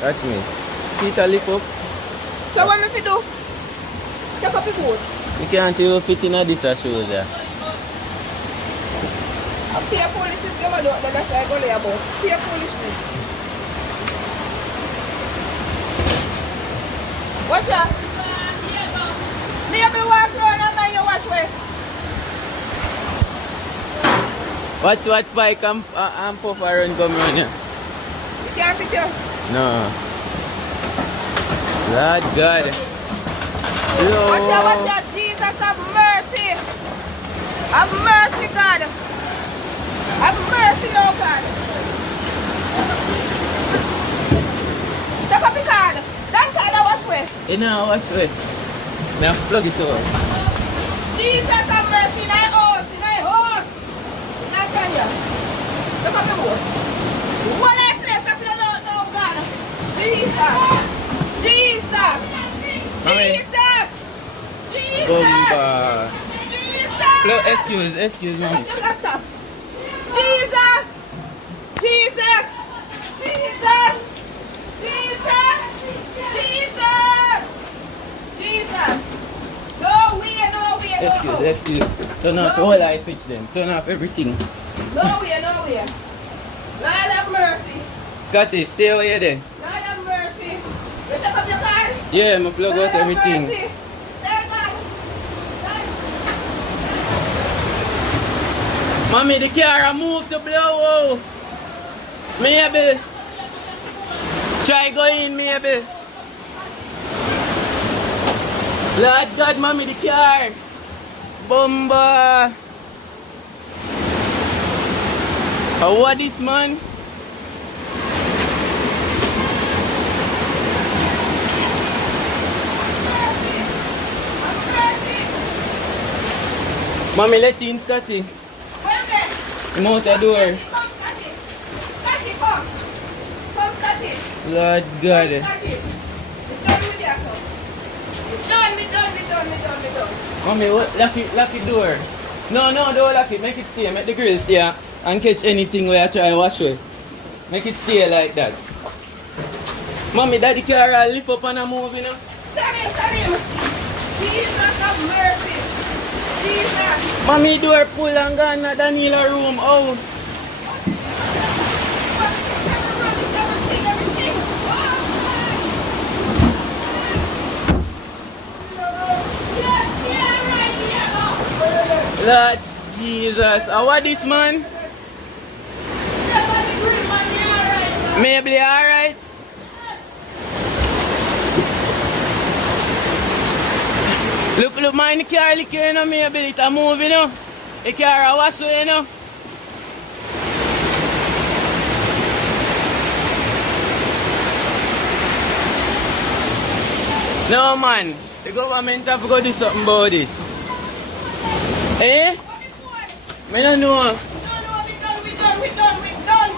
Catch me. See it a lift up. So what me fi do? Take up the boat. You can't even fit in a this shoes there. I pay foolishness them a do. That's why I go there about. Pay foolishness. Watch out. Me have to walk around and mind you watch way. Watch Spike and Puff around come around here. You can't fit you. No. Lord God. Watch out, Jesus, have mercy. Have mercy, God. Have mercy, oh God. Take up the card. That card I wash way. You know, watch it. Now plug it over. Jesus, have mercy in thy house, in thy house. In thy Kenya. Take up the boat. One eye place I feel out now, God. Jesus. Jesus. Jesus. Jesus. Bomba. Jesus. Excuse me. Jesus. Jesus. Jesus. Jesus. Jesus. Jesus. No way, no way. Excuse. Turn off all I switch them. Turn off everything. No way, no way. Lord have mercy. Scotty, stay away there. Lord have mercy. You take up your car? Yeah, I'm plug Lord out have everything. mercy. Thank God. Mommy, the car moved to blow. Maybe. Try go in, maybe. Lord God, mommy, the car. Bomba. What this, man? Mommy, let in, Scotty. I'm out the door. Come, Scotty. Scotty, come. Come, Scotty. Lord God. Scotty. We're done with that, son. We're done. Mommy, lock the door. No, don't lock it. Make it stay. Make the grill stay and catch anything where I try to wash it. Make it stay like that. Mommy, daddy car lift up and move, you know? Stand him. Jesus have mercy. Jesus. Mommy, door pull and gone at Daniela room. Oh. Lord Jesus. What this, man? Maybe alright. Look, man, the car lick here, you know, maybe it's moving, you know. The car wash away, you know. No, man. The government have to go do something about this. Eh? I don't know. We're done.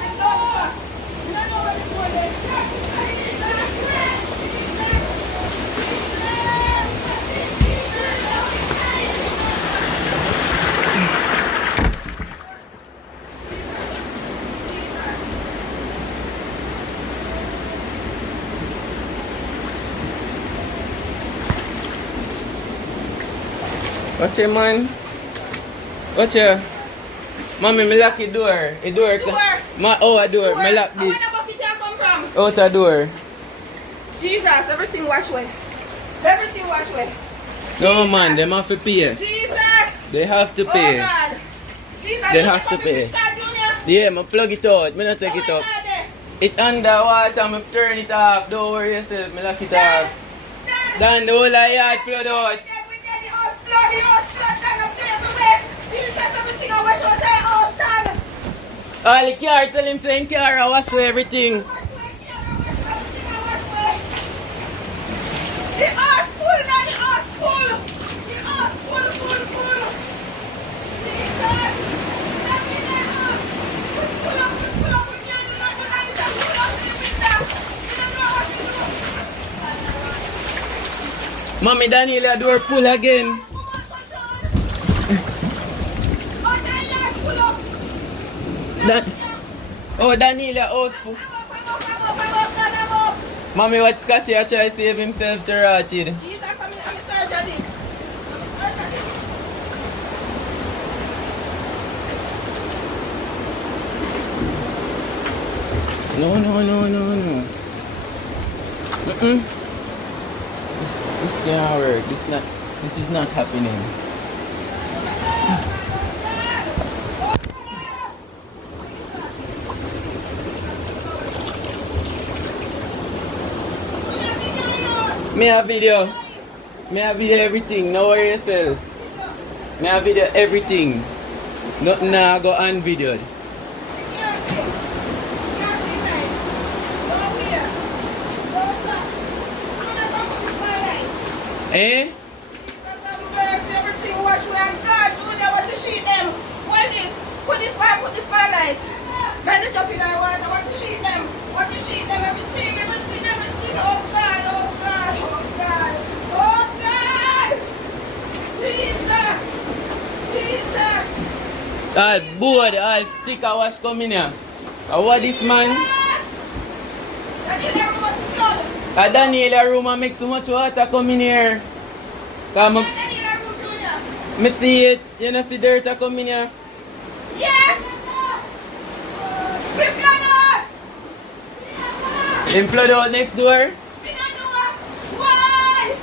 Watch it, man. Watch it. Mommy, me lock the door. The door. A door. Me lock this. Where the bucket you come from? Out the door. Jesus, everything wash away. Everything wash away. No, man, they have to pay. Jesus. They have to Oh pay. God. Jesus, They you have take to up the pay. fish card, Junior? Yeah, me plug it out. Me not take Oh it my up. God, eh. It underwater. Me turn it off. Don't worry yourself. Me lock it Dad. off. Then the whole of yard flood out. We get the house flood, down up there everywhere. Jesus, everything I wash out the house, done. All the car tell him to in car I wash away everything. Wash away, everything I wash away. The house full, now the house full. The house full. Jesus. Let me know. Pull up. We can't do nothing without it. Pull up the window. We don't know what to do. Mommy, Daniela door pull again. Oh, Daniela house pull. Mommy, what Scotty I try to save himself to rotted. Jesus, I'm sorry for this. I'm sorry for this. No. This can't work. This is not happening. Me have video. Me have video everything. No worry yourself. Me have video everything. Nothing now go unvideoed. Eh? Put this spotlight. Then they jump in our water. I want to sheet them. Want to sheet them. Everything. Oh God. Jesus. Boy, the sticker wash coming here. What this man? Daniela room and make so much water come in here. Come me see it. You know see dirt come in here. Yes! We flood out! Him flood out next door. We don't know why!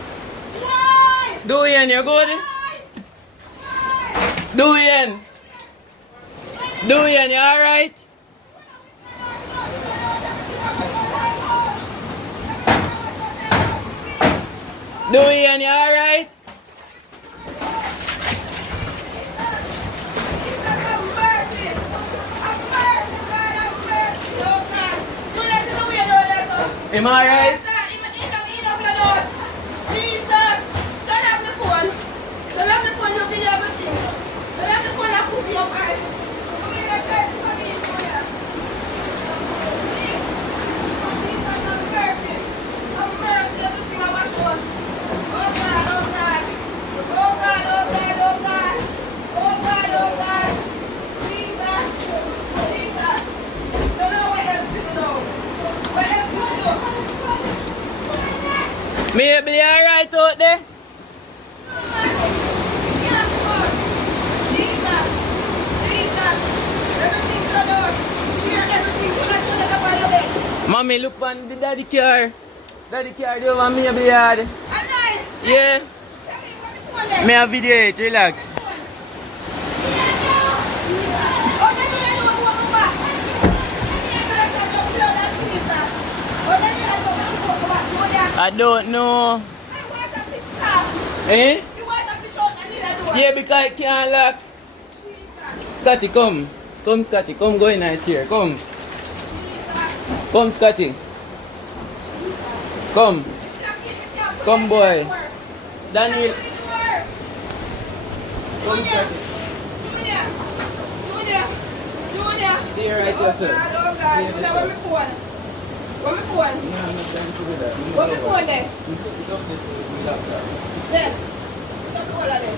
Why? Do it, you good? Do it. Do it, you alright? Do it, you alright? Am I right? Jesus! Don't have the phone. Don't have the phone, you video everything. Don't have the phone, I put your eyes. Come here, I try to come in for you. Jesus, I'm perfect. I'm mercy, everything I wash on. Oh God, oh God. Oh God, oh God, oh God. Oh God, oh God. Jesus. Jesus. Don't know what else to do. What else to do? Maybe alright out there? Mommy, look on the daddy car. Daddy car, do you want me to be hard? Yeah. Me have video it, relax. I don't know. Eh? Yeah, because I can't lock. Scotty, come. Come, Scotty. Come, go in that chair. Come. Come, Scotty. Come. Come, boy. Daniel. Come, Scotty. Stay right yourself. Where my phone? No, I'm not trying to do that. Where my phone then? You put it up this way, you lock that. Then. Stop all of them.